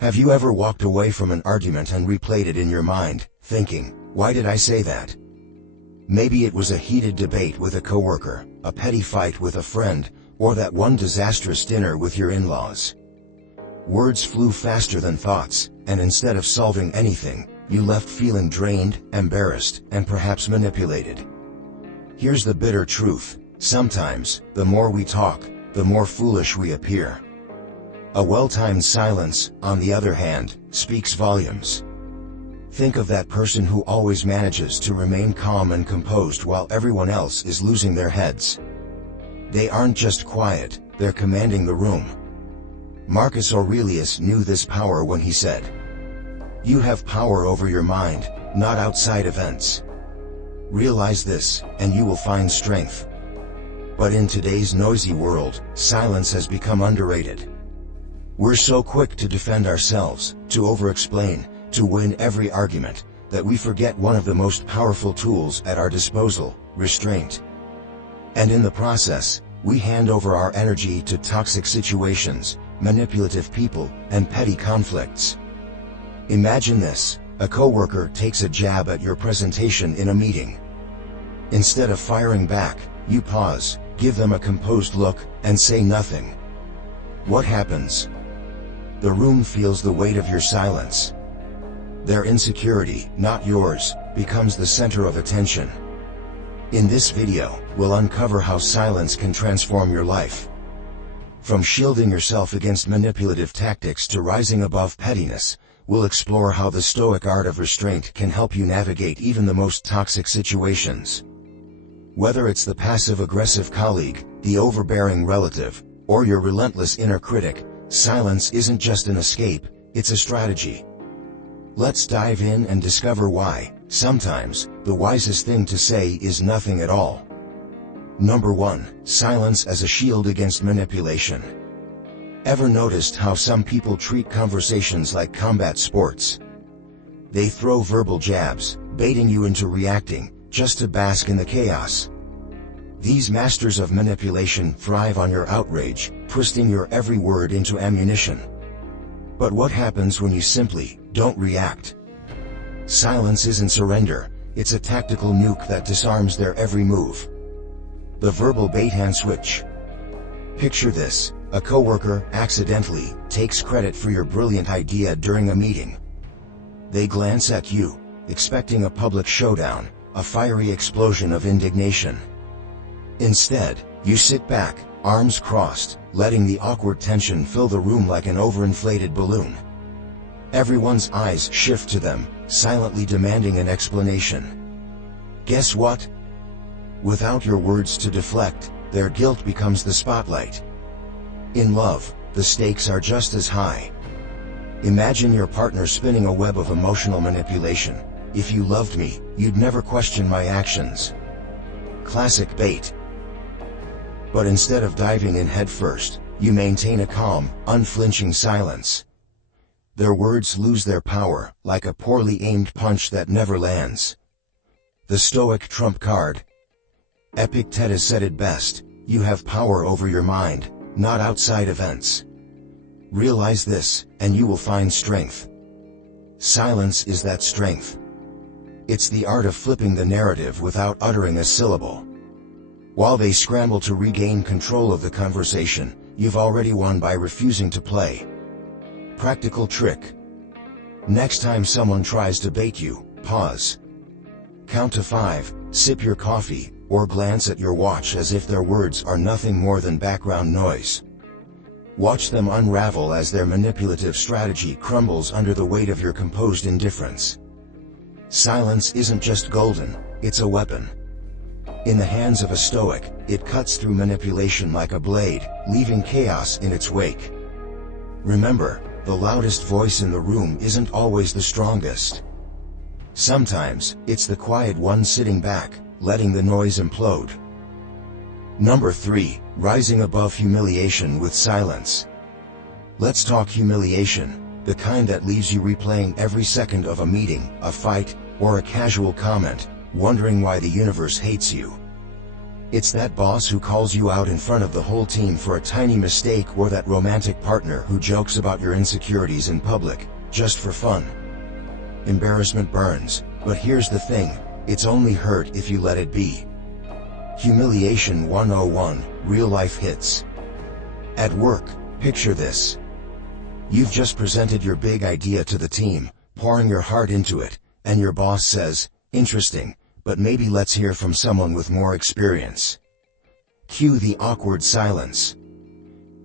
Have you ever walked away from an argument and replayed it in your mind, thinking, "Why did I say that?" Maybe it was a heated debate with a coworker, a petty fight with a friend, or that one disastrous dinner with your in-laws. Words flew faster than thoughts, and instead of solving anything, you left feeling drained, embarrassed, and perhaps manipulated. Here's the bitter truth: sometimes, the more we talk, the more foolish we appear. A well-timed silence, on the other hand, speaks volumes. Think of that person who always manages to remain calm and composed while everyone else is losing their heads. They aren't just quiet, they're commanding the room. Marcus Aurelius knew this power when he said, "You have power over your mind, not outside events." Realize this, and you will find strength. But in today's noisy world, silence has become underrated. We're so quick to defend ourselves, to over-explain, to win every argument, that we forget one of the most powerful tools at our disposal: restraint. And in the process, we hand over our energy to toxic situations, manipulative people, and petty conflicts. Imagine this: a coworker takes a jab at your presentation in a meeting. Instead of firing back, you pause, give them a composed look, and say nothing. What happens? The room feels the weight of your silence. Their insecurity, not yours, becomes the center of attention. In this video, we'll uncover how silence can transform your life. From shielding yourself against manipulative tactics to rising above pettiness, we'll explore how the Stoic art of restraint can help you navigate even the most toxic situations. Whether it's the passive-aggressive colleague, the overbearing relative, or your relentless inner critic, silence isn't just an escape, it's a strategy. Let's dive in and discover why, sometimes, the wisest thing to say is nothing at all. Number 1. Silence as a shield against manipulation. Ever noticed how some people treat conversations like combat sports? They throw verbal jabs, baiting you into reacting, just to bask in the chaos. These masters of manipulation thrive on your outrage, twisting your every word into ammunition. But what happens when you simply don't react? Silence isn't surrender, it's a tactical nuke that disarms their every move. The verbal bait-and switch. Picture this: a coworker accidentally takes credit for your brilliant idea during a meeting. They glance at you, expecting a public showdown, a fiery explosion of indignation. Instead, you sit back, arms crossed, letting the awkward tension fill the room like an overinflated balloon. Everyone's eyes shift to them, silently demanding an explanation. Guess what? Without your words to deflect, their guilt becomes the spotlight. In love, the stakes are just as high. Imagine your partner spinning a web of emotional manipulation. "If you loved me, you'd never question my actions." Classic bait. But instead of diving in headfirst, you maintain a calm, unflinching silence. Their words lose their power, like a poorly aimed punch that never lands. The Stoic trump card. Epictetus said it best: "You have power over your mind, not outside events." Realize this, and you will find strength. Silence is that strength. It's the art of flipping the narrative without uttering a syllable. While they scramble to regain control of the conversation, you've already won by refusing to play. Practical trick. Next time someone tries to bait you, pause. Count to 5, sip your coffee, or glance at your watch as if their words are nothing more than background noise. Watch them unravel as their manipulative strategy crumbles under the weight of your composed indifference. Silence isn't just golden, it's a weapon. In the hands of a Stoic, it cuts through manipulation like a blade, leaving chaos in its wake. Remember, the loudest voice in the room isn't always the strongest. Sometimes, it's the quiet one sitting back, letting the noise implode. Number 3. Rising above humiliation with silence. Let's talk humiliation, the kind that leaves you replaying every second of a meeting, a fight, or a casual comment, wondering why the universe hates you. It's that boss who calls you out in front of the whole team for a tiny mistake, or that romantic partner who jokes about your insecurities in public, just for fun. Embarrassment burns, but here's the thing, it's only hurt if you let it be. Humiliation 101, real life hits. At work, picture this. You've just presented your big idea to the team, pouring your heart into it, and your boss says, "Interesting, but maybe let's hear from someone with more experience." Cue the awkward silence.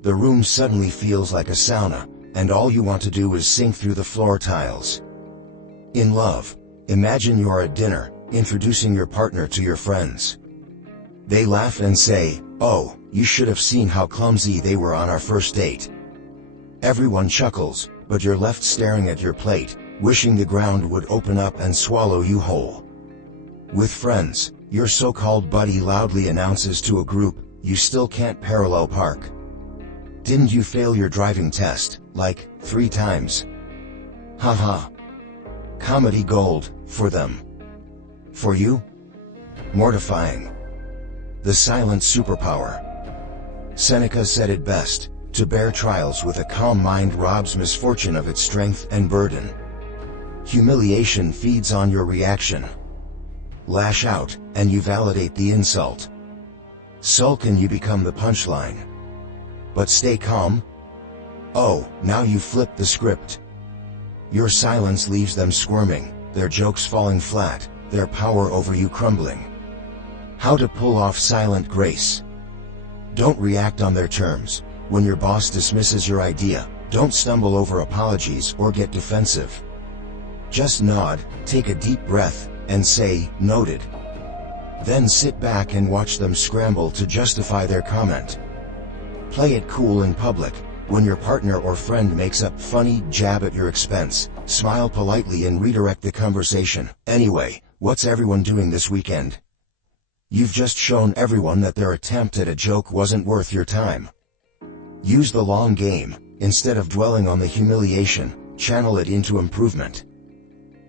The room suddenly feels like a sauna, and all you want to do is sink through the floor tiles. In love, imagine you're at dinner, introducing your partner to your friends. They laugh and say, "Oh, you should have seen how clumsy they were on our first date." Everyone chuckles, but you're left staring at your plate, wishing the ground would open up and swallow you whole. With friends, your so-called buddy loudly announces to a group, "You still can't parallel park. Didn't you fail your driving test, like, 3 times? Haha. Comedy gold, for them. For you? Mortifying. The silent superpower. Seneca said it best, "To bear trials with a calm mind robs misfortune of its strength and burden." Humiliation feeds on your reaction. Lash out, and you validate the insult. Sulk and you become the punchline. But stay calm? Oh, now you flip the script. Your silence leaves them squirming, their jokes falling flat, their power over you crumbling. How to pull off silent grace. Don't react on their terms. When your boss dismisses your idea, don't stumble over apologies or get defensive. Just nod, take a deep breath, and say, "Noted." Then sit back and watch them scramble to justify their comment. Play it cool in public. When your partner or friend makes a funny jab at your expense, smile politely and redirect the conversation. "Anyway, what's everyone doing this weekend?" You've just shown everyone that their attempt at a joke wasn't worth your time. Use the long game. Instead of dwelling on the humiliation, channel it into improvement.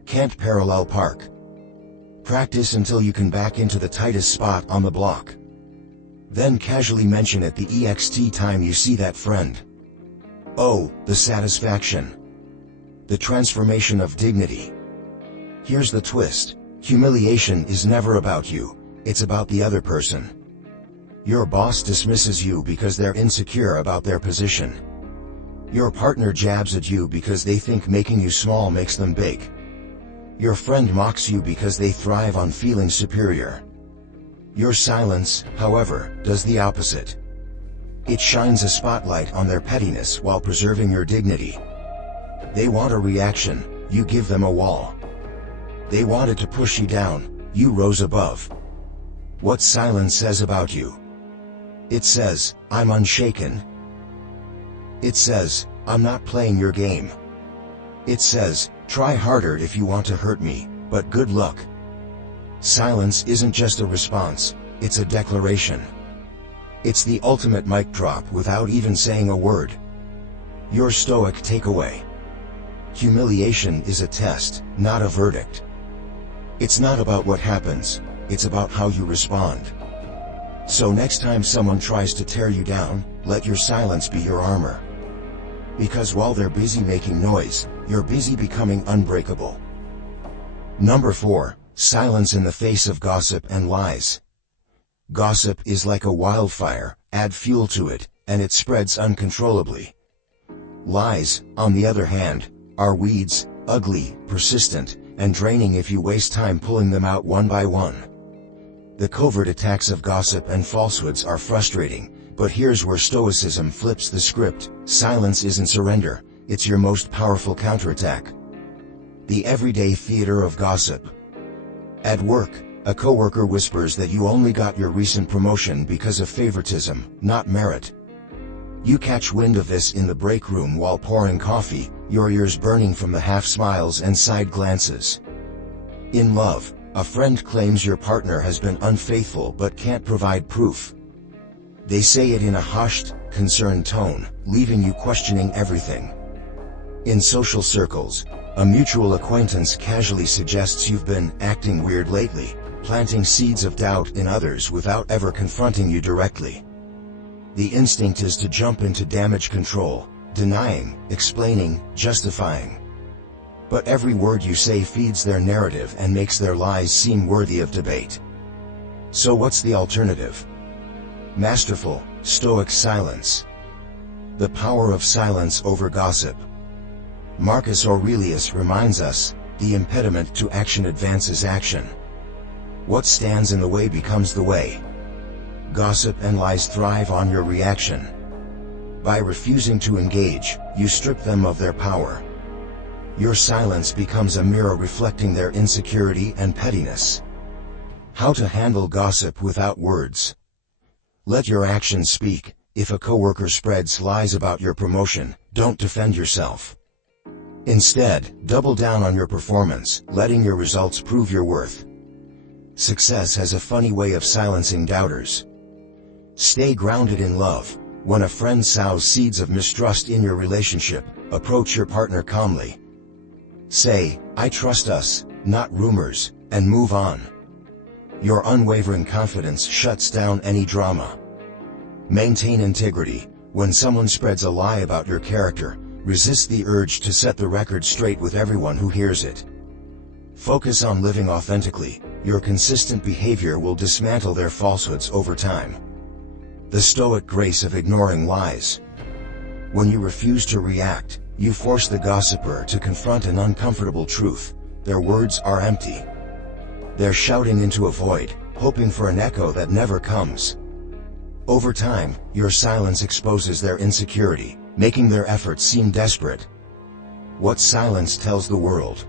Can't parallel park. Practice until you can back into the tightest spot on the block. Then casually mention it the next time you see that friend. Oh, the satisfaction. The transformation of dignity. Here's the twist. Humiliation is never about you, it's about the other person. Your boss dismisses you because they're insecure about their position. Your partner jabs at you because they think making you small makes them big. Your friend mocks you because they thrive on feeling superior. Your silence, however, does the opposite. It shines a spotlight on their pettiness while preserving your dignity. They want a reaction, you give them a wall. They wanted to push you down, you rose above. What silence says about you? It says, "I'm unshaken." It says, "I'm not playing your game." It says, "Try harder if you want to hurt me, but good luck." Silence isn't just a response, it's a declaration. It's the ultimate mic drop without even saying a word. Your Stoic takeaway. Humiliation is a test, not a verdict. It's not about what happens, it's about how you respond. So next time someone tries to tear you down, let your silence be your armor. Because while they're busy making noise, you're busy becoming unbreakable. Number 4, silence in the face of gossip and lies. Gossip is like a wildfire, add fuel to it, and it spreads uncontrollably. Lies, on the other hand, are weeds, ugly, persistent, and draining if you waste time pulling them out one by one. The covert attacks of gossip and falsehoods are frustrating, but here's where Stoicism flips the script. Silence isn't surrender, it's your most powerful counterattack. The everyday theater of gossip. At work, a coworker whispers that you only got your recent promotion because of favoritism, not merit. You catch wind of this in the break room while pouring coffee, your ears burning from the half smiles and side glances. In love, a friend claims your partner has been unfaithful but can't provide proof. They say it in a hushed, concerned tone, leaving you questioning everything. In social circles, a mutual acquaintance casually suggests you've been acting weird lately, planting seeds of doubt in others without ever confronting you directly. The instinct is to jump into damage control, denying, explaining, justifying. But every word you say feeds their narrative and makes their lies seem worthy of debate. So what's the alternative? Masterful, Stoic silence. The power of silence over gossip. Marcus Aurelius reminds us, the impediment to action advances action. What stands in the way becomes the way. Gossip and lies thrive on your reaction. By refusing to engage, you strip them of their power. Your silence becomes a mirror reflecting their insecurity and pettiness. How to handle gossip without words. Let your actions speak. If a coworker spreads lies about your promotion, don't defend yourself. Instead, double down on your performance, letting your results prove your worth. Success has a funny way of silencing doubters. Stay grounded in love. When a friend sows seeds of mistrust in your relationship, approach your partner calmly. Say, "I trust us, not rumors," and move on. Your unwavering confidence shuts down any drama. Maintain integrity. When someone spreads a lie about your character, resist the urge to set the record straight with everyone who hears it. Focus on living authentically. Your consistent behavior will dismantle their falsehoods over time. The Stoic grace of ignoring lies. When you refuse to react, you force the gossiper to confront an uncomfortable truth. Their words are empty. They're shouting into a void, hoping for an echo that never comes. Over time, your silence exposes their insecurity, making their efforts seem desperate. What silence tells the world?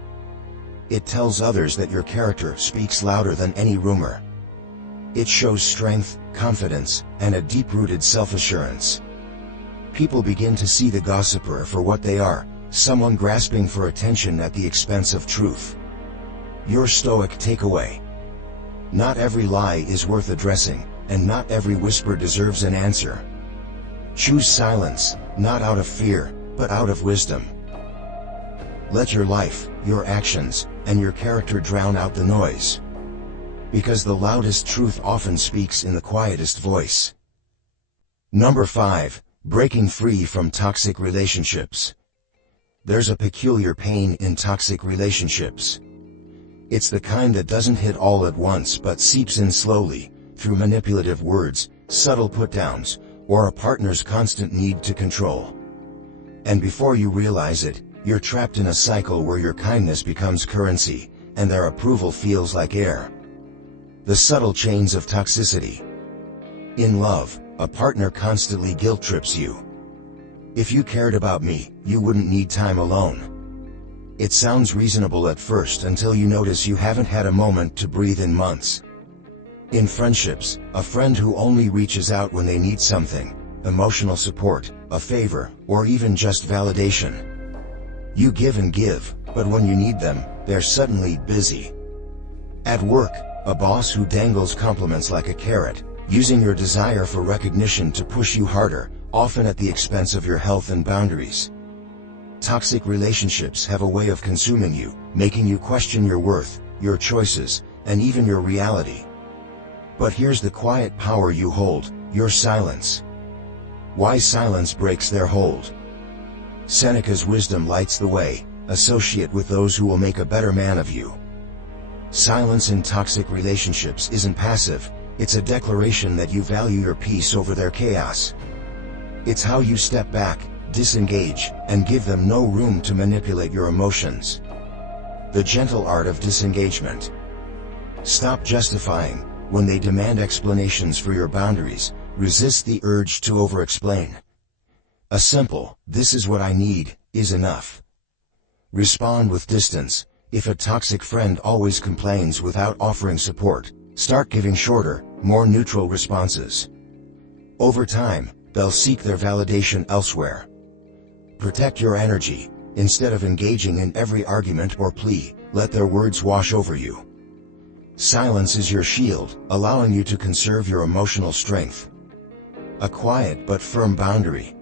It tells others that your character speaks louder than any rumor. It shows strength, confidence, and a deep-rooted self-assurance. People begin to see the gossiper for what they are, someone grasping for attention at the expense of truth. Your Stoic takeaway. Not every lie is worth addressing, and not every whisper deserves an answer. Choose silence, not out of fear, but out of wisdom. Let your life, your actions, and your character drown out the noise. Because the loudest truth often speaks in the quietest voice. Number 5. Breaking free from toxic relationships. There's a peculiar pain in toxic relationships. It's the kind that doesn't hit all at once but seeps in slowly, through manipulative words, subtle put-downs, or a partner's constant need to control. And before you realize it, you're trapped in a cycle where your kindness becomes currency, and their approval feels like air. The subtle chains of toxicity. In love, a partner constantly guilt-trips you. If you cared about me, you wouldn't need time alone. It sounds reasonable at first until you notice you haven't had a moment to breathe in months. In friendships, a friend who only reaches out when they need something, emotional support, a favor, or even just validation. You give and give, but when you need them, they're suddenly busy. At work, a boss who dangles compliments like a carrot, using your desire for recognition to push you harder, often at the expense of your health and boundaries. Toxic relationships have a way of consuming you, making you question your worth, your choices, and even your reality. But here's the quiet power you hold, your silence. Why silence breaks their hold. Seneca's wisdom lights the way. Associate with those who will make a better man of you. Silence in toxic relationships isn't passive, it's a declaration that you value your peace over their chaos. It's how you step back, disengage, and give them no room to manipulate your emotions. The gentle art of disengagement. Stop justifying. When they demand explanations for your boundaries, resist the urge to over-explain. A simple, "This is what I need," is enough. Respond with distance. If a toxic friend always complains without offering support, start giving shorter, more neutral responses. Over time, they'll seek their validation elsewhere. Protect your energy. Instead of engaging in every argument or plea, let their words wash over you. Silence is your shield, allowing you to conserve your emotional strength. A quiet but firm boundary.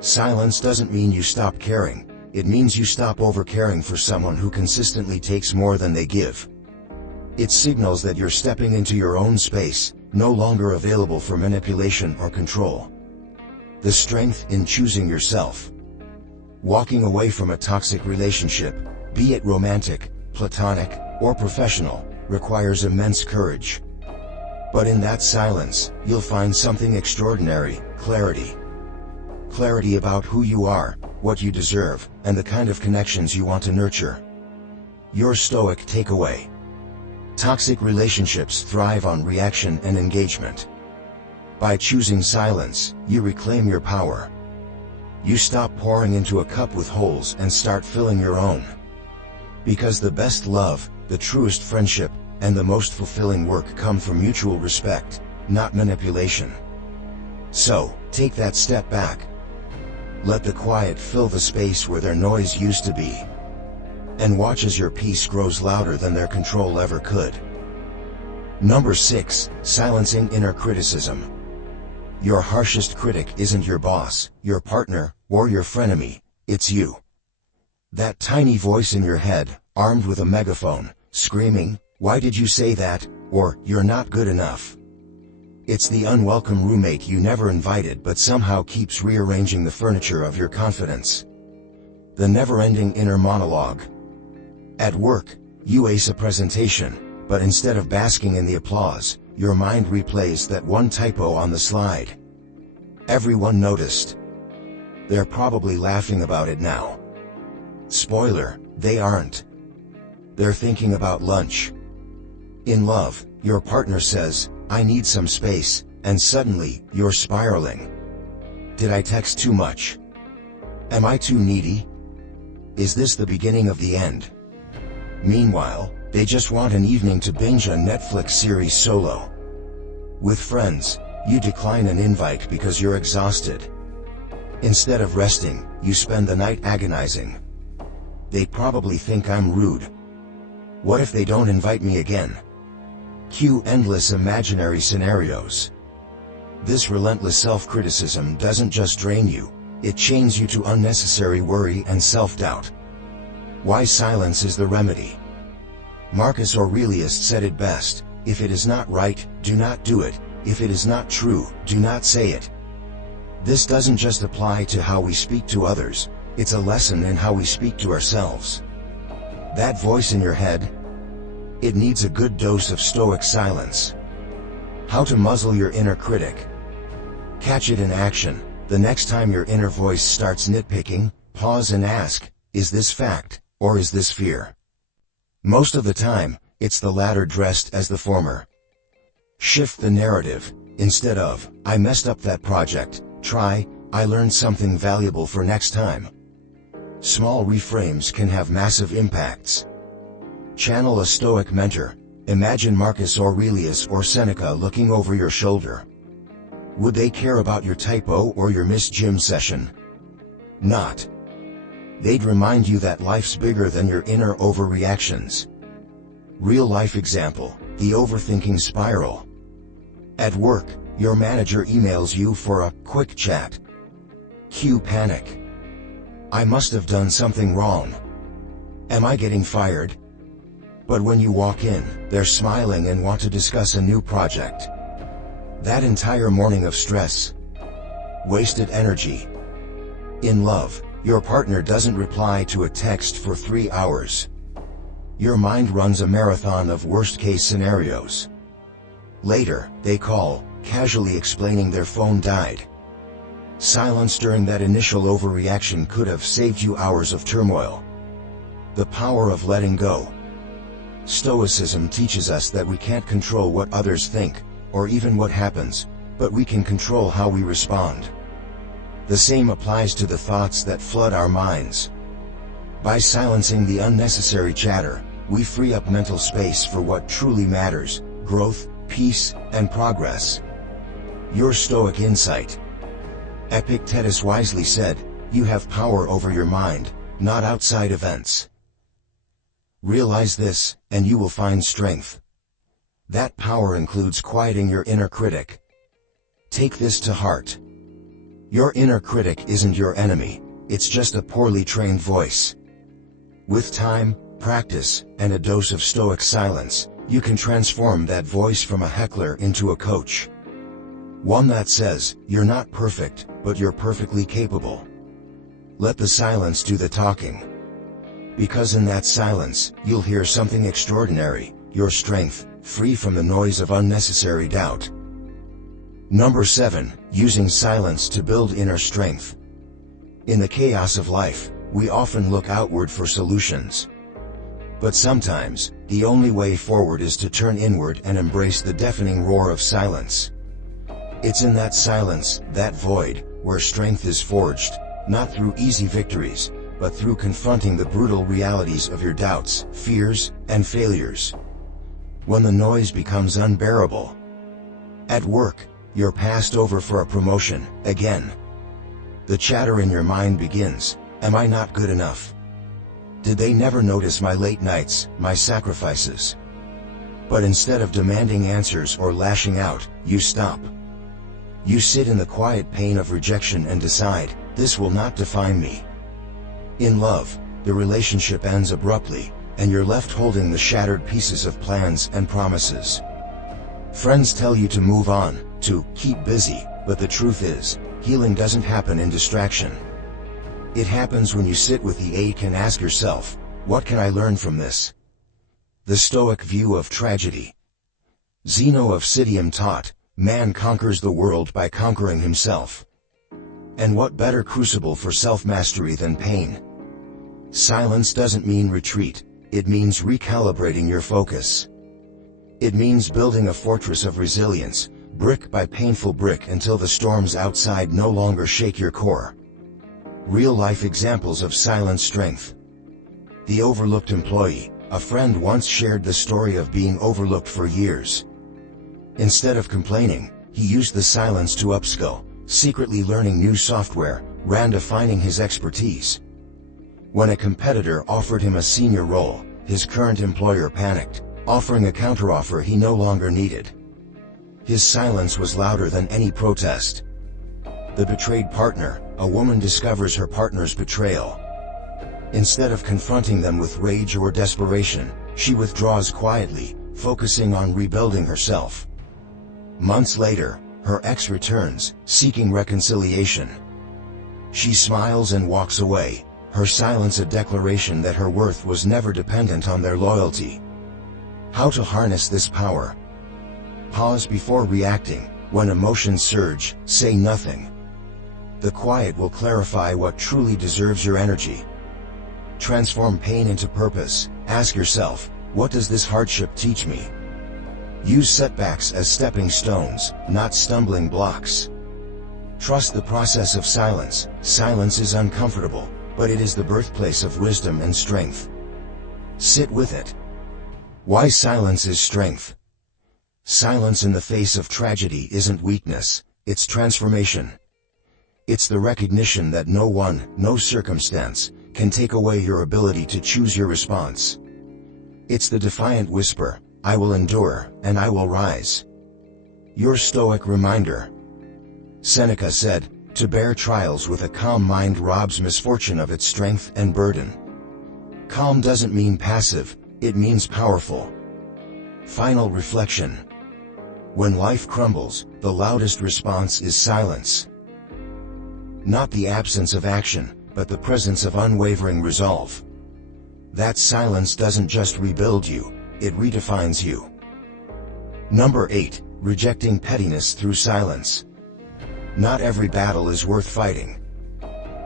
Silence doesn't mean you stop caring, it means you stop over-caring for someone who consistently takes more than they give. It signals that you're stepping into your own space, no longer available for manipulation or control. The strength in choosing yourself. Walking away from a toxic relationship, be it romantic, platonic, or professional, requires immense courage. But in that silence, you'll find something extraordinary: clarity. Clarity about who you are, what you deserve, and the kind of connections you want to nurture. Your Stoic takeaway. Toxic relationships thrive on reaction and engagement. By choosing silence, you reclaim your power. You stop pouring into a cup with holes and start filling your own. Because the best love, the truest friendship, and the most fulfilling work come from mutual respect, not manipulation. So, take that step back. Let the quiet fill the space where their noise used to be. And watch as your peace grows louder than their control ever could. Number 6. Silencing inner criticism. Your harshest critic isn't your boss, your partner, or your frenemy, it's you. That tiny voice in your head, armed with a megaphone, screaming, "Why did you say that?" or "You're not good enough." It's the unwelcome roommate you never invited but somehow keeps rearranging the furniture of your confidence. The never-ending inner monologue. At work, you ace a presentation, but instead of basking in the applause, your mind replays that one typo on the slide. Everyone noticed. They're probably laughing about it now. Spoiler, they aren't. They're thinking about lunch. In love, your partner says, "I need some space," and suddenly, you're spiraling. Did I text too much? Am I too needy? Is this the beginning of the end? Meanwhile, they just want an evening to binge a Netflix series solo. With friends, you decline an invite because you're exhausted. Instead of resting, you spend the night agonizing. They probably think I'm rude. What if they don't invite me again? Cue endless imaginary scenarios. This relentless self-criticism doesn't just drain you, it chains you to unnecessary worry and self-doubt. Why silence is the remedy. Marcus Aurelius said it best: if it is not right, do not do it; if it is not true, do not say it. This doesn't just apply to how we speak to others, it's a lesson in how we speak to ourselves. That voice in your head? It needs a good dose of Stoic silence. How to muzzle your inner critic. Catch it in action. The next time your inner voice starts nitpicking, pause and ask, is this fact, or is this fear? Most of the time, it's the latter dressed as the former. Shift the narrative. Instead of, "I messed up that project," try, "I learned something valuable for next time." Small reframes can have massive impacts. Channel a Stoic mentor. Imagine Marcus Aurelius or Seneca looking over your shoulder. Would they care about your typo or your missed gym session? Not. They'd remind you that life's bigger than your inner overreactions. Real-life example: the overthinking spiral. At work, your manager emails you for a quick chat. Cue panic. I must have done something wrong. Am I getting fired? But when you walk in, they're smiling and want to discuss a new project. That entire morning of stress. Wasted energy. In love, your partner doesn't reply to a text for 3 hours. Your mind runs a marathon of worst-case scenarios. Later, they call, casually explaining their phone died. Silence during that initial overreaction could have saved you hours of turmoil. The power of letting go. Stoicism teaches us that we can't control what others think, or even what happens, but we can control how we respond. The same applies to the thoughts that flood our minds. By silencing the unnecessary chatter, we free up mental space for what truly matters: growth, peace, and progress. Your Stoic insight. Epictetus wisely said, "You have power over your mind, not outside events." Realize this, and you will find strength. That power includes quieting your inner critic. Take this to heart. Your inner critic isn't your enemy, it's just a poorly trained voice. With time, practice, and a dose of Stoic silence, You can transform that voice from a heckler into a coach. One that says, "You're not perfect, but you're perfectly capable." Let the silence do the talking. Because in that silence, you'll hear something extraordinary, your strength, free from the noise of unnecessary doubt. Number 7, using silence to build inner strength. In the chaos of life, we often look outward for solutions. But sometimes, the only way forward is to turn inward and embrace the deafening roar of silence. It's in that silence, that void, where strength is forged, not through easy victories, but through confronting the brutal realities of your doubts, fears, and failures. When the noise becomes unbearable. At work, you're passed over for a promotion, again. The chatter in your mind begins, "Am I not good enough? Did they never notice my late nights, my sacrifices?" But instead of demanding answers or lashing out, you stop. You sit in the quiet pain of rejection and decide, "This will not define me." In love, the relationship ends abruptly, and you're left holding the shattered pieces of plans and promises. Friends tell you to move on, to keep busy, but the truth is, healing doesn't happen in distraction. It happens when you sit with the ache and ask yourself, "What can I learn from this?" The Stoic view of tragedy. Zeno of Citium taught, man conquers the world by conquering himself. And what better crucible for self-mastery than pain? Silence doesn't mean retreat, it means recalibrating your focus. It means building a fortress of resilience, brick by painful brick until the storms outside no longer shake your core. Real-life examples of silent strength. The overlooked employee. A friend once shared the story of being overlooked for years. Instead of complaining, he used the silence to upskill, secretly learning new software, redefining his expertise. When a competitor offered him a senior role, his current employer panicked, offering a counteroffer he no longer needed. His silence was louder than any protest. The betrayed partner. A woman discovers her partner's betrayal. Instead of confronting them with rage or desperation, she withdraws quietly, focusing on rebuilding herself. Months later, her ex returns, seeking reconciliation. She smiles and walks away, her silence a declaration that her worth was never dependent on their loyalty. How to harness this power? Pause before reacting. When emotions surge, say nothing. The quiet will clarify what truly deserves your energy. Transform pain into purpose. Ask yourself, what does this hardship teach me? Use setbacks as stepping stones, not stumbling blocks. Trust the process of silence. Silence is uncomfortable, but it is the birthplace of wisdom and strength. Sit with it. Why silence is strength? Silence in the face of tragedy isn't weakness, it's transformation. It's the recognition that no one, no circumstance, can take away your ability to choose your response. It's the defiant whisper, "I will endure, and I will rise." Your Stoic reminder. Seneca said, "To bear trials with a calm mind robs misfortune of its strength and burden." Calm doesn't mean passive, it means powerful. Final reflection. When life crumbles, the loudest response is silence. Not the absence of action, but the presence of unwavering resolve. That silence doesn't just rebuild you, it redefines you. Number 8, rejecting pettiness through silence. Not every battle is worth fighting.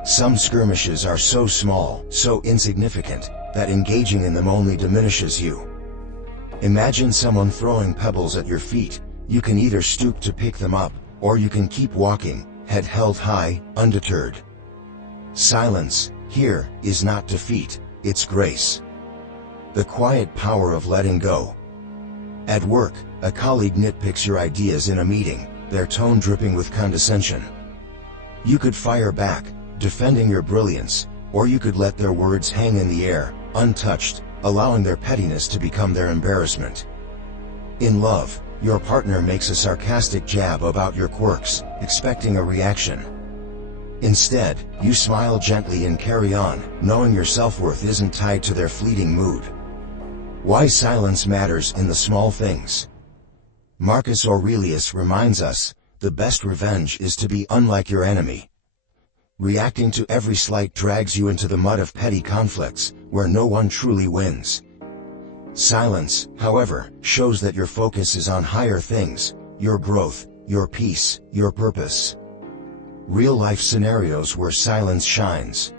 Some skirmishes are so small, so insignificant, that engaging in them only diminishes you. Imagine someone throwing pebbles at your feet. You can either stoop to pick them up, or you can keep walking, head held high, undeterred. Silence, here, is not defeat, it's grace. The quiet power of letting go. At work, a colleague nitpicks your ideas in a meeting, their tone dripping with condescension. You could fire back, defending your brilliance, or you could let their words hang in the air, untouched, allowing their pettiness to become their embarrassment. In love, your partner makes a sarcastic jab about your quirks, expecting a reaction. Instead, you smile gently and carry on, knowing your self-worth isn't tied to their fleeting mood. Why silence matters in the small things. Marcus Aurelius reminds us, the best revenge is to be unlike your enemy. Reacting to every slight drags you into the mud of petty conflicts, where no one truly wins. Silence, however, shows that your focus is on higher things, your growth, your peace, your purpose. Real-life scenarios where silence shines.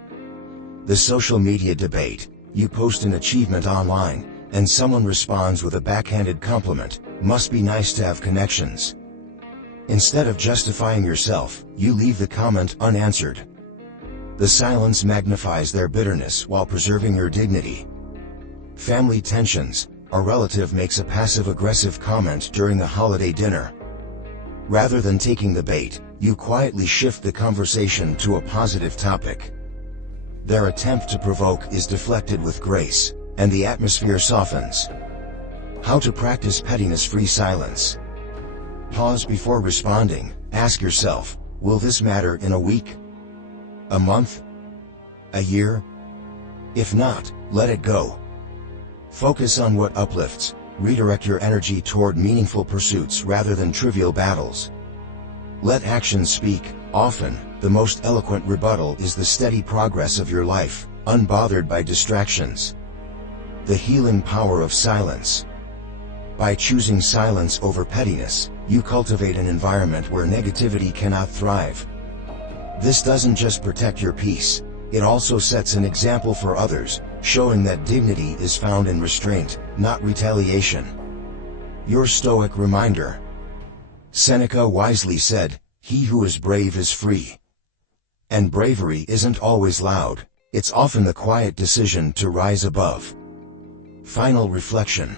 The social media debate. You post an achievement online, and someone responds with a backhanded compliment. Must be nice to have connections. Instead of justifying yourself, you leave the comment unanswered. The silence magnifies their bitterness while preserving your dignity. Family tensions. A relative makes a passive-aggressive comment during a holiday dinner. Rather than taking the bait, you quietly shift the conversation to a positive topic. Their attempt to provoke is deflected with grace, and the atmosphere softens. How to practice pettiness-free silence. Pause before responding. Ask yourself, will this matter in a week? A month? A year? If not, let it go. Focus on what uplifts. Redirect your energy toward meaningful pursuits rather than trivial battles. Let actions speak. Often, the most eloquent rebuttal is the steady progress of your life, unbothered by distractions. The healing power of silence. By choosing silence over pettiness, you cultivate an environment where negativity cannot thrive. This doesn't just protect your peace, it also sets an example for others, showing that dignity is found in restraint, not retaliation. Your Stoic reminder. Seneca wisely said, "He who is brave is free." And bravery isn't always loud, it's often the quiet decision to rise above. Final reflection.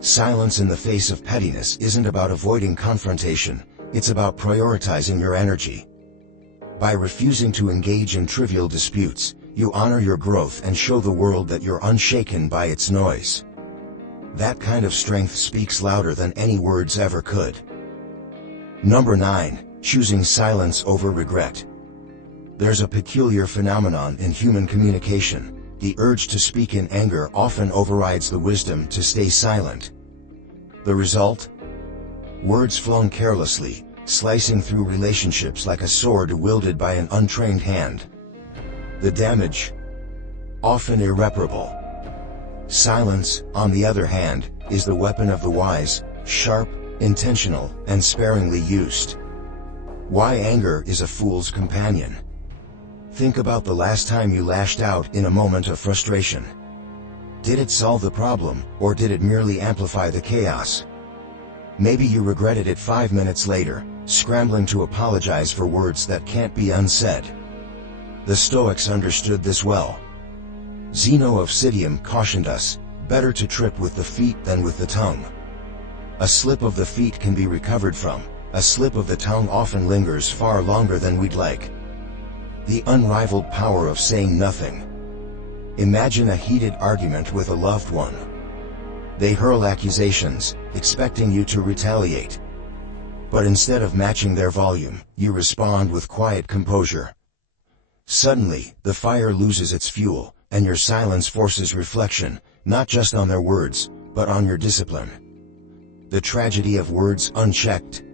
Silence in the face of pettiness isn't about avoiding confrontation, it's about prioritizing your energy. By refusing to engage in trivial disputes, you honor your growth and show the world that you're unshaken by its noise. That kind of strength speaks louder than any words ever could. Number 9. Choosing silence over regret. There's a peculiar phenomenon in human communication. The urge to speak in anger often overrides the wisdom to stay silent. The result? Words flung carelessly, slicing through relationships like a sword wielded by an untrained hand. The damage? Often irreparable. Silence, on the other hand, is the weapon of the wise, sharp, intentional, and sparingly used. Why anger is a fool's companion. Think about the last time you lashed out in a moment of frustration. Did it solve the problem, or did it merely amplify the chaos? Maybe you regretted it 5 minutes later, scrambling to apologize for words that can't be unsaid. The Stoics understood this well. Zeno of Citium cautioned us, better to trip with the feet than with the tongue. A slip of the feet can be recovered from, a slip of the tongue often lingers far longer than we'd like. The unrivaled power of saying nothing. Imagine a heated argument with a loved one. They hurl accusations, expecting you to retaliate. But instead of matching their volume, you respond with quiet composure. Suddenly, the fire loses its fuel, and your silence forces reflection, not just on their words, but on your discipline. The tragedy of words unchecked.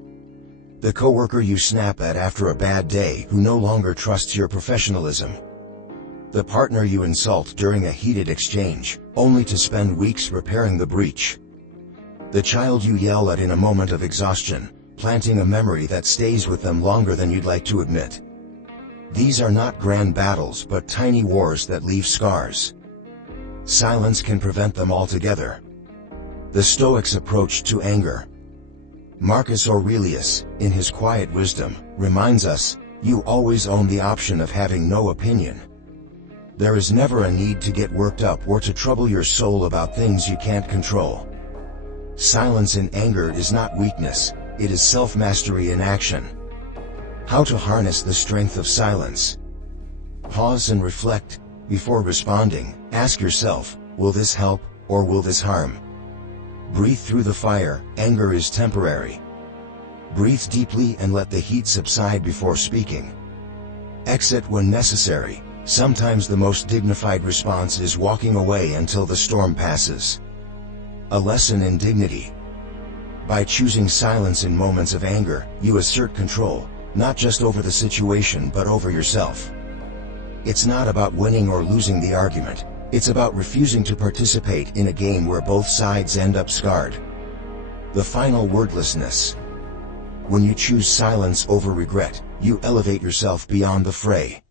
The coworker you snap at after a bad day who no longer trusts your professionalism. The partner you insult during a heated exchange, only to spend weeks repairing the breach. The child you yell at in a moment of exhaustion, planting a memory that stays with them longer than you'd like to admit. These are not grand battles but tiny wars that leave scars. Silence can prevent them altogether. The Stoics' approach to anger. Marcus Aurelius, in his quiet wisdom, reminds us, you always own the option of having no opinion. There is never a need to get worked up or to trouble your soul about things you can't control. Silence in anger is not weakness, it is self-mastery in action. How to harness the strength of silence. Pause and reflect. Before responding, ask yourself, will this help, or will this harm? Breathe through the fire, anger is temporary. Breathe deeply and let the heat subside before speaking. Exit when necessary. Sometimes the most dignified response is walking away until the storm passes. A lesson in dignity. By choosing silence in moments of anger, you assert control, not just over the situation but over yourself. It's not about winning or losing the argument, it's about refusing to participate in a game where both sides end up scarred. The final wordlessness. When you choose silence over regret, you elevate yourself beyond the fray.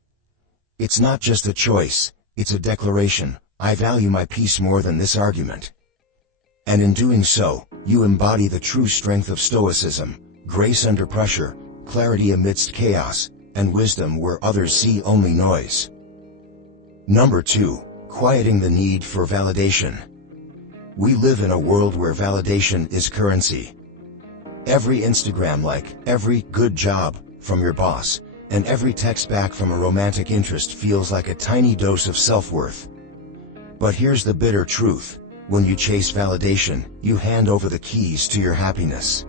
It's not just a choice, it's a declaration: I value my peace more than this argument. And in doing so, you embody the true strength of Stoicism: grace under pressure, clarity amidst chaos, and wisdom where others see only noise. Number 2. Quieting the need for validation. We live in a world where validation is currency. Every Instagram like, every good job from your boss, and every text back from a romantic interest feels like a tiny dose of self-worth. But here's the bitter truth: when you chase validation, you hand over the keys to your happiness.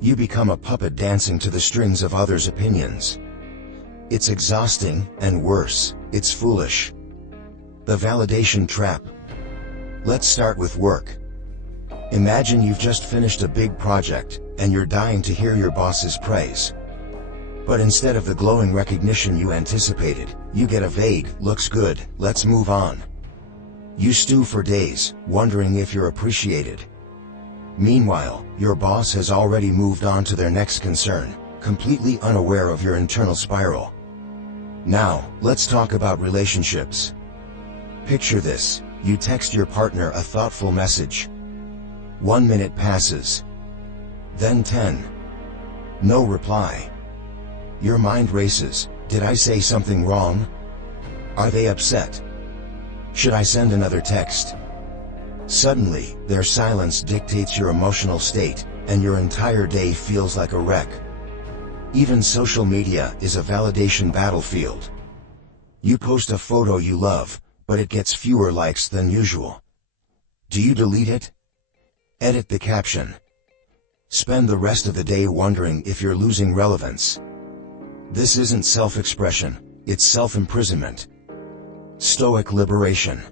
You become a puppet dancing to the strings of others' opinions. It's exhausting, and worse, it's foolish. The validation trap. Let's start with work. Imagine you've just finished a big project, and you're dying to hear your boss's praise. But instead of the glowing recognition you anticipated, you get a vague, "looks good, let's move on." You stew for days, wondering if you're appreciated. Meanwhile, your boss has already moved on to their next concern, completely unaware of your internal spiral. Now, let's talk about relationships. Picture this: you text your partner a thoughtful message. 1 minute passes. Then 10. No reply. Your mind races: did I say something wrong? Are they upset? Should I send another text? Suddenly, their silence dictates your emotional state, and your entire day feels like a wreck. Even social media is a validation battlefield. You post a photo you love, but it gets fewer likes than usual. Do you delete it? Edit the caption? Spend the rest of the day wondering if you're losing relevance. This isn't self-expression, it's self-imprisonment. Stoic liberation.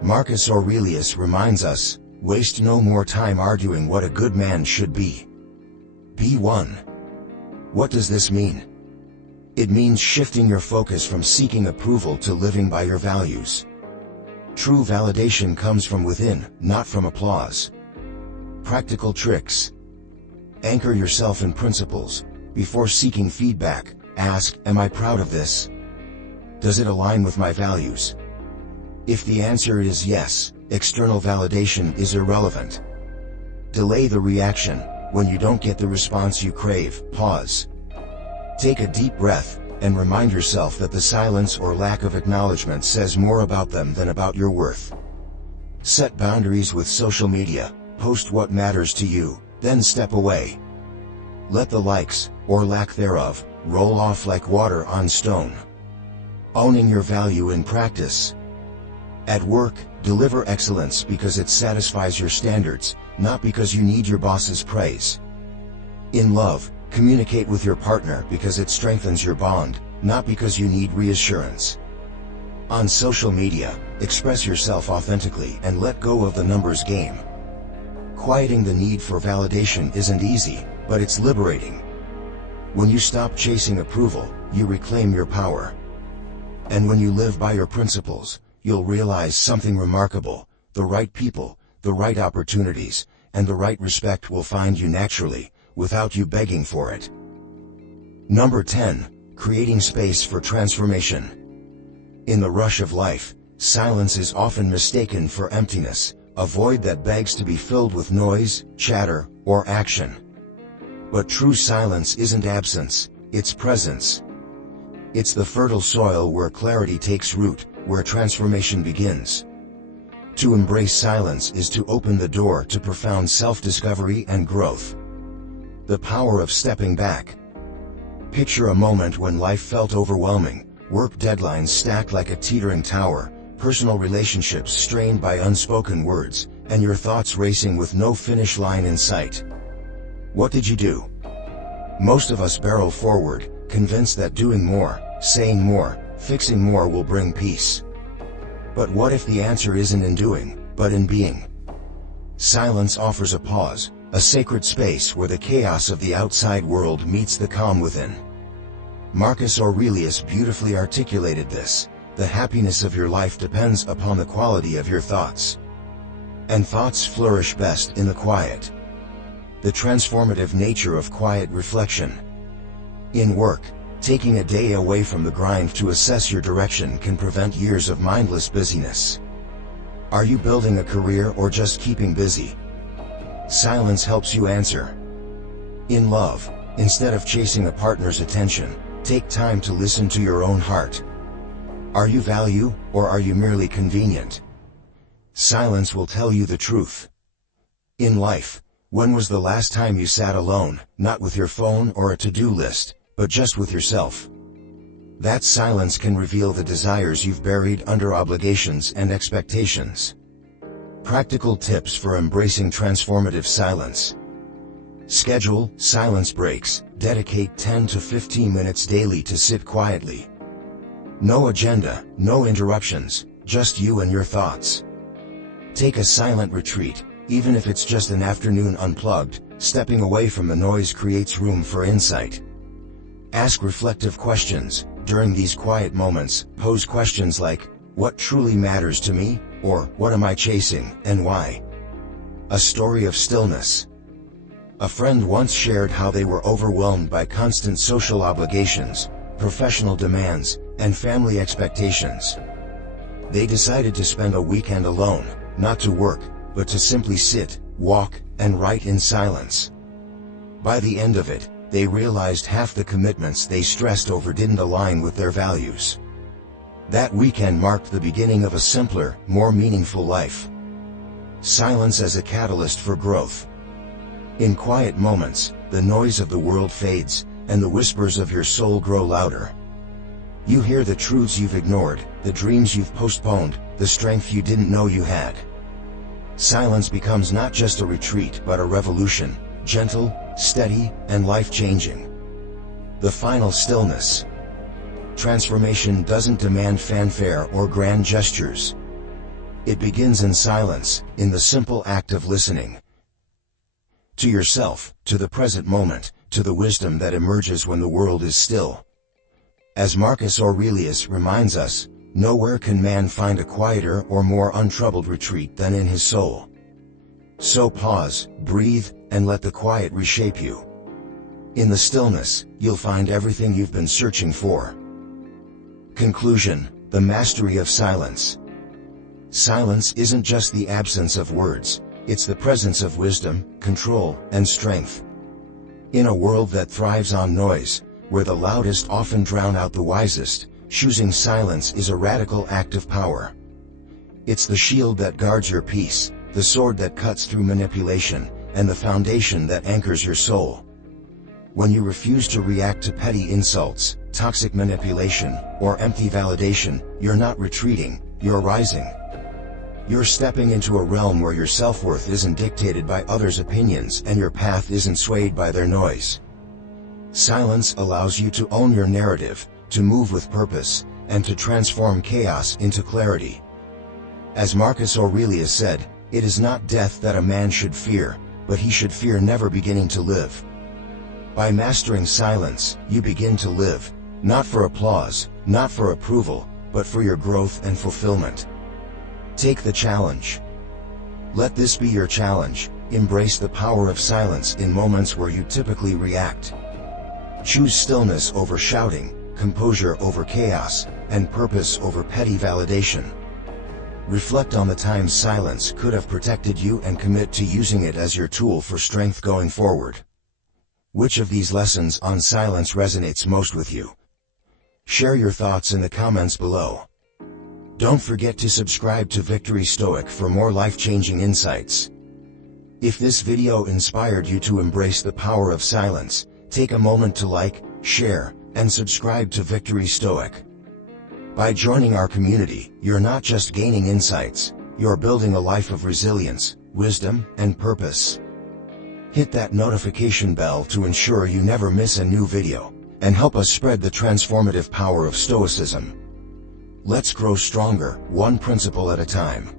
Marcus Aurelius reminds us, waste no more time arguing what a good man should be. Be one. What does this mean? It means shifting your focus from seeking approval to living by your values. True validation comes from within, not from applause. Practical tricks. Anchor yourself in principles. Before seeking feedback, ask, am I proud of this? Does it align with my values? If the answer is yes, external validation is irrelevant. Delay the reaction. When you don't get the response you crave, pause. Take a deep breath, and remind yourself that the silence or lack of acknowledgement says more about them than about your worth. Set boundaries with social media. Post what matters to you, then step away. Let the likes, or lack thereof, roll off like water on stone. Owning your value in practice. At work, deliver excellence because it satisfies your standards, not because you need your boss's praise. In love, communicate with your partner because it strengthens your bond, not because you need reassurance. On social media, express yourself authentically and let go of the numbers game. Quieting the need for validation isn't easy, but it's liberating. When you stop chasing approval, you reclaim your power. And when you live by your principles, you'll realize something remarkable: the right people, the right opportunities, and the right respect will find you naturally, without you begging for it. Number 10. Creating space for transformation. In the rush of life, silence is often mistaken for emptiness, a void that begs to be filled with noise, chatter, or action. But true silence isn't absence, it's presence. It's the fertile soil where clarity takes root, where transformation begins. To embrace silence is to open the door to profound self-discovery and growth. The power of stepping back. Picture a moment when life felt overwhelming, work deadlines stacked like a teetering tower, personal relationships strained by unspoken words, and your thoughts racing with no finish line in sight. What did you do? Most of us barrel forward, convinced that doing more, saying more, fixing more will bring peace. But what if the answer isn't in doing, but in being? Silence offers a pause, a sacred space where the chaos of the outside world meets the calm within. Marcus Aurelius beautifully articulated this: the happiness of your life depends upon the quality of your thoughts. And thoughts flourish best in the quiet. The transformative nature of quiet reflection. In work, taking a day away from the grind to assess your direction can prevent years of mindless busyness. Are you building a career or just keeping busy? Silence helps you answer. In love, instead of chasing a partner's attention, take time to listen to your own heart. Are you value, or are you merely convenient? Silence will tell you the truth. In life, when was the last time you sat alone, not with your phone or a to-do list, but just with yourself? That silence can reveal the desires you've buried under obligations and expectations. Practical tips for embracing transformative silence. Schedule silence breaks. Dedicate 10 to 15 minutes daily to sit quietly. No agenda, no interruptions, just you and your thoughts. Take a silent retreat, even if it's just an afternoon unplugged. Stepping away from the noise creates room for insight. Ask reflective questions. During these quiet moments, pose questions like, what truly matters to me? Or, what am I chasing, and why? A story of stillness. A friend once shared how they were overwhelmed by constant social obligations, professional demands, and family expectations. They decided to spend a weekend alone, not to work, but to simply sit, walk, and write in silence. By the end of it, they realized half the commitments they stressed over didn't align with their values. That weekend marked the beginning of a simpler, more meaningful life. Silence as a catalyst for growth. In quiet moments, the noise of the world fades, and the whispers of your soul grow louder. You hear the truths you've ignored, the dreams you've postponed, the strength you didn't know you had. Silence becomes not just a retreat but a revolution, gentle, steady, and life-changing. The final stillness. Transformation doesn't demand fanfare or grand gestures. It begins in silence, in the simple act of listening. To yourself, to the present moment, to the wisdom that emerges when the world is still. As Marcus Aurelius reminds us, nowhere can man find a quieter or more untroubled retreat than in his soul. So pause, breathe, and let the quiet reshape you. In the stillness, you'll find everything you've been searching for. Conclusion: the mastery of silence. Silence isn't just the absence of words, it's the presence of wisdom, control, and strength. In a world that thrives on noise, where the loudest often drown out the wisest, choosing silence is a radical act of power. It's the shield that guards your peace, the sword that cuts through manipulation, and the foundation that anchors your soul. When you refuse to react to petty insults, toxic manipulation, or empty validation, you're not retreating, you're rising. You're stepping into a realm where your self-worth isn't dictated by others' opinions and your path isn't swayed by their noise. Silence allows you to own your narrative, to move with purpose, and to transform chaos into clarity. As Marcus Aurelius said, it is not death that a man should fear, but he should fear never beginning to live. By mastering silence, you begin to live, not for applause, not for approval, but for your growth and fulfillment. Take the challenge. Let this be your challenge: embrace the power of silence in moments where you typically react. Choose stillness over shouting, composure over chaos, and purpose over petty validation. Reflect on the times silence could have protected you and commit to using it as your tool for strength going forward. Which of these lessons on silence resonates most with you? Share your thoughts in the comments below. Don't forget to subscribe to Victory Stoic for more life-changing insights. If this video inspired you to embrace the power of silence, take a moment to like, share, and subscribe to Victory Stoic. By joining our community, you're not just gaining insights, you're building a life of resilience, wisdom, and purpose. Hit that notification bell to ensure you never miss a new video, and help us spread the transformative power of Stoicism. Let's grow stronger, one principle at a time.